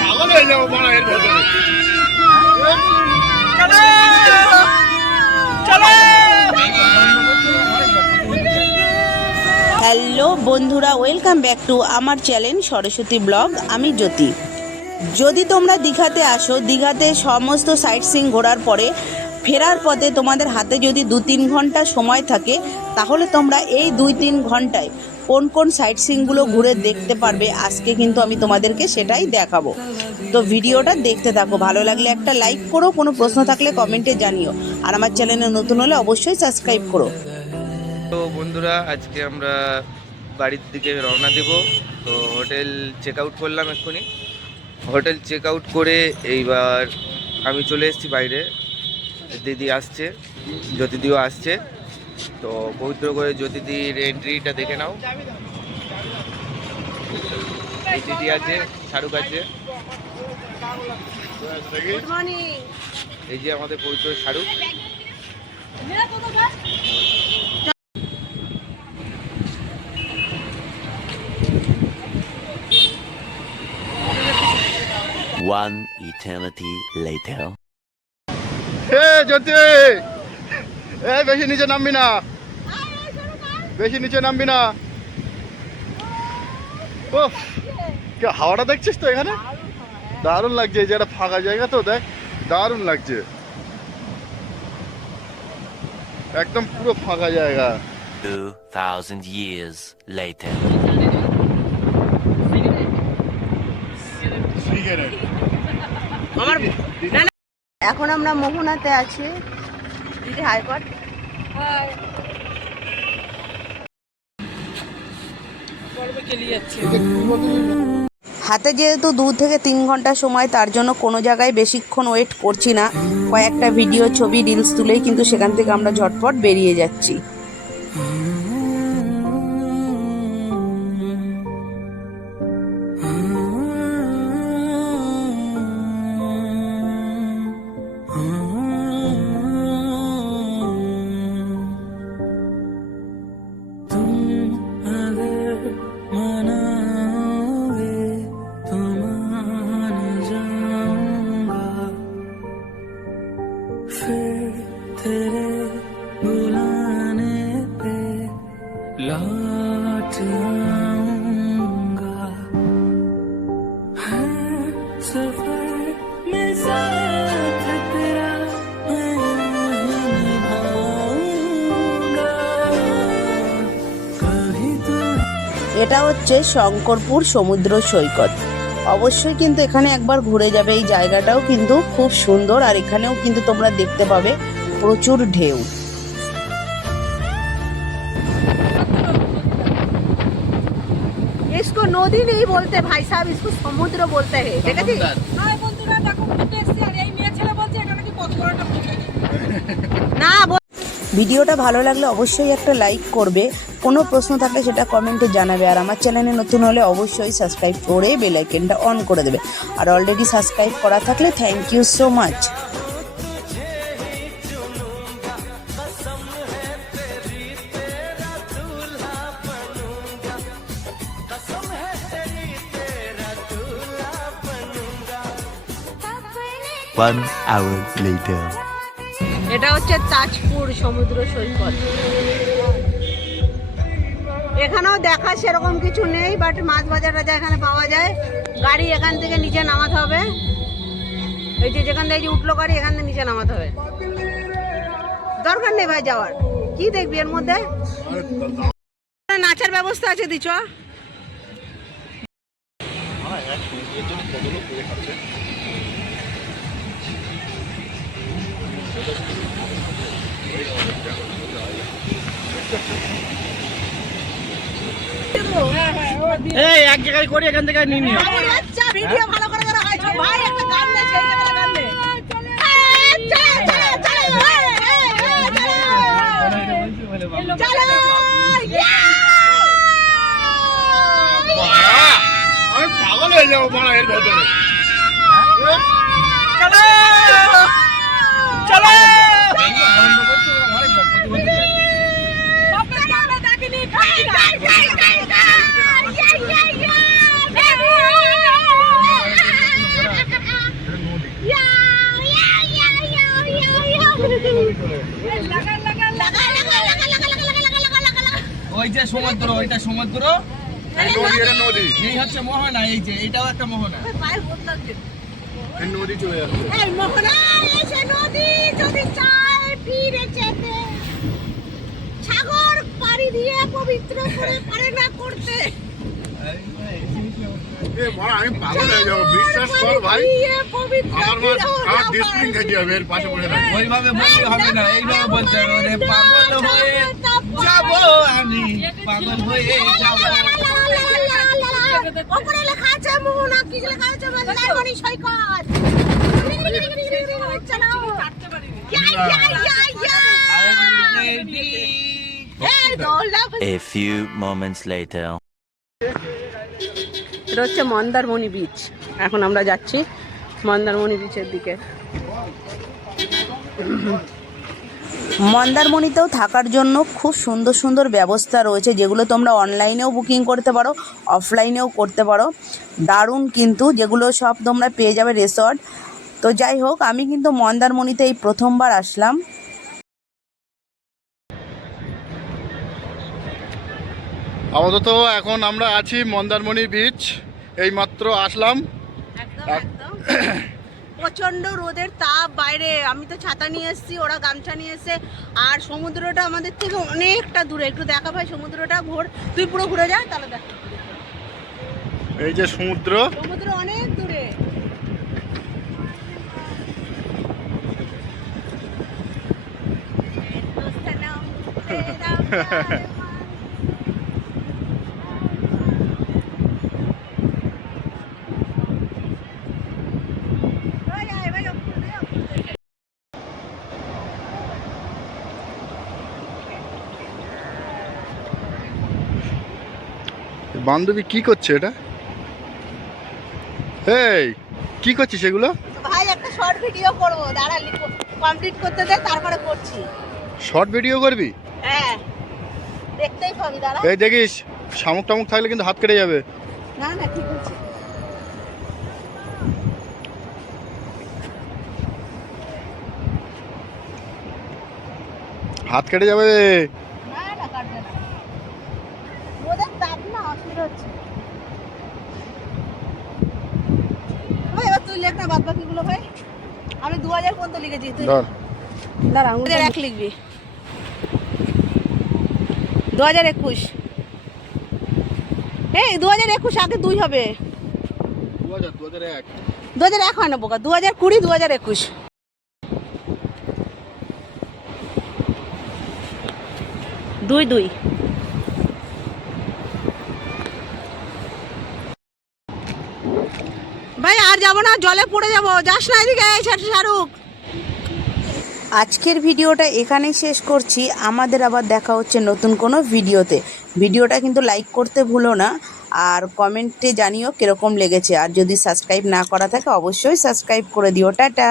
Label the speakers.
Speaker 1: পাগল হয়ে যাব মারা এর ভেতরে।
Speaker 2: হ্যালো বন্ধুরা ওয়েলকাম ব্যাক টু আমার চ্যানেল সরস্বতী ব্লগ আমি জ্যোতি। যদি তোমরা দীঘাতে আসো দীঘাতে সমস্ত সাইট সিং ঘোরার পরে ফেরার পথে তোমাদের হাতে যদি দু তিন ঘণ্টা সময় থাকে তাহলে তোমরা এই দুই তিন ঘন্টায় কোন কোন সাইট সিনগুলো ঘুরে দেখতে পারবে, আজকে কিন্তু আমি তোমাদেরকে সেটাই দেখাবো। তো ভিডিওটা দেখতে থাকো, ভালো লাগলে একটা লাইক করো, কোনো প্রশ্ন থাকলে কমেন্টে জানিও। আর আমার চ্যানেলে নতুন হলে অবশ্যই সাবস্ক্রাইব করো।
Speaker 3: তো বন্ধুরা, আজকে আমরা বাড়ির দিকে রওনা দেব। তো হোটেল চেক আউট করলাম এক্ষুনি। হোটেল চেক আউট করে এইবার আমি চলে এসেছি বাইরে। দিদি আসছে, জ্যোতিদিও আসছে। তো পবিত্র করে জ্যোতিদির এন্ট্রিটা দেখে নাও। দিদি আছে শাহরুখ আছে। এই যে আমাদের পবিত্র শাহরুখ।
Speaker 4: One eternity later.
Speaker 1: এ জ্যোতি এ বেশি নিচে নামবি না। বেশি নিচে নামবি না। ও হাওয়াটা দেখছিস তো এখানে? দারুণ লাগছে এই যে একটা ফাঁকা জায়গা তো দেখ দারুণ লাগছে। একদম পুরো ফাঁকা জায়গা।
Speaker 4: Two thousand years later.
Speaker 2: এখন আমরা মোহনাতে আছি। দিদি হাইকোর্ট হাতে যেহেতু দু থেকে তিন ঘণ্টা সময় তার জন্য কোনো জায়গায় বেশিক্ষণ ওয়েট করছি না। কয়েকটা ভিডিও ছবি রিলস তুলেই কিন্তু সেখান থেকে আমরা ঝটপট বেরিয়ে যাচ্ছি।
Speaker 5: लौट आऊंगा है सफर में साथ तेरा मैं निभाऊंगा कभी तो
Speaker 2: এটা হচ্ছে শঙ্করপুর সমুদ্র সৈকত অবশ্যই কিন্তু এখানে একবার ঘুরে যাবে এই জায়গাটাও কিন্তু খুব সুন্দর আর এখানেও কিন্তু তোমরা দেখতে পাবে প্রচুর ঢেউ
Speaker 6: নদী নেই বলতে ভাই সাহেব ইসকো সমুদ্র বলতে হে ঠিক আছে?
Speaker 2: ভিডিওটা ভালো লাগলে অবশ্যই একটা লাইক করবে। কোনো প্রশ্ন থাকলে সেটা কমেন্টে জানাবে। আর আমার চ্যানেলে নতুন হলে অবশ্যই সাবস্ক্রাইব করে বেলাইকেনটা অন করে দেবে। আর অলরেডি সাবস্ক্রাইব করা থাকলে thank you so much
Speaker 4: One hour later.
Speaker 6: এটা হচ্ছে তাজপুর সমুদ্র সৈকত। এখানেও দেখা সেরকম কিছু নেই বাট মাছ বাজার টাজার এখানে পাওয়া যায়। গাড়ি এখান থেকে নিচে নামাতে হবে। এই যে যেখান থেকে যে উঠল গাড়ি এখান থেকে নিচে নামাতে হবে। দরকার নেই ভাই যাওয়ার। কি দেখবি এর মধ্যে? নাচার ব্যবস্থা আছে দিচ
Speaker 1: এই এক জায়গায় করে এখান থেকে নিয়ে নিও
Speaker 6: আচ্ছা ভিডিও ভালো করে করা ভাই একটা গান দে সেই গান দে ইয়া!
Speaker 1: আমি পাগল হয়ে যাব মারা এর ভেতরে
Speaker 6: ওই যে সমুদ্র
Speaker 3: ওইটা সমুদ্র
Speaker 1: এই
Speaker 3: হচ্ছে মোহনা এই যে এটাও একটা মোহনা।
Speaker 1: নদী
Speaker 6: পাড়ি দিয়ে পবিত্র করে পারে না করতে।
Speaker 1: আমি পাগল হয়ে যাব বিশ্বাস কর ভাই আমার
Speaker 6: না
Speaker 1: ডিসপ্লিন। খেতে হবে এর পাশে পড়ে থাকবে
Speaker 3: ওইভাবে বললে হবে না এইভাবে বলতে হবে ওরে পাগল হয়ে যাব আমি পাগল হয়ে যাব
Speaker 6: ওপরে লেখা আছে মোহনা কি লেখা আছে মন্দারমণি সৈকত চালাও
Speaker 4: A few moments later.
Speaker 6: এটা হচ্ছে মন্দারমণি বিচ এখন আমরা যাচ্ছি মন্দারমণি বিচের দিকে।
Speaker 2: মন্দারমণিতেও থাকার জন্য খুব সুন্দর সুন্দর ব্যবস্থা রয়েছে যেগুলো তোমরা অনলাইনেও বুকিং করতে পারো অফলাইনেও করতে পারো। দারুণ কিন্তু যেগুলো সব তোমরা পেয়ে যাবে রিসর্ট তো যাই হোক আমি কিন্তু মন্দারমণিতে এই প্রথমবার আসলাম।
Speaker 1: আপাতত এখন আমরা আছি মন্দারমণি বিচ এই মাত্র আসলাম।
Speaker 6: একদম একদম। প্রচণ্ড রোদের তাপ বাইরে। আমি তো ছাতা নিয়ে এসেছি ওরা গামছা নিয়ে এসছে আর সমুদ্রটা আমাদের থেকে অনেকটা দূরে। একটু দেখা ভাই সমুদ্রটা ঘোর। তুই পুরো ঘুরে যা তাহলে দেখ।
Speaker 1: এই যে সমুদ্র।
Speaker 6: সমুদ্র অনেক দূরে।
Speaker 1: বান্ধবী কি করছে এটা? এই কি করছিস এগুলো?
Speaker 6: ভাই একটা শর্ট ভিডিও করব। দাঁড়া কমপ্লিট করতে দে তারপরে করছি।
Speaker 1: শর্ট ভিডিও করবি?
Speaker 6: হ্যাঁ। দেখতেই পাবি দাঁড়া।
Speaker 1: এই দেখিস শামুক টামুক থাকলে কিন্তু হাত কেটে যাবে।
Speaker 6: না না ঠিক আছে।
Speaker 1: হাত কেটে যাবে
Speaker 6: না না কাটবে না ওদের তাপ না অসুবিধা হচ্ছে ভাই এবার তুই লেখ না বাদ বাকিগুলো ভাই আমি দু হাজার পর্যন্ত লিখেছি তুই দাঁড়া। এক লিখবি। দু হাজার একুশ। এই দু হাজার একুশ আগে দুই হবে।
Speaker 1: দু হাজার দু হাজার এক।
Speaker 6: দু হাজার এক হয় না বোকা দু হাজার কুড়ি দু হাজার একুশ। দুই দুই ভাই আর যাব না, জলে পড়ে যাব। যাস না এদিকে শাহরুখ।
Speaker 2: আজকের ভিডিওটা এখানেই শেষ করছি। আমাদের আবার দেখা হচ্ছে নতুন কোনো ভিডিওতে। ভিডিওটা কিন্তু লাইক করতে ভুলো না, আর কমেন্টে জানিও কীরকম লেগেছে। আর যদি সাবস্ক্রাইব না করা থাকে, অবশ্যই সাবস্ক্রাইব করে দিও। টাটা।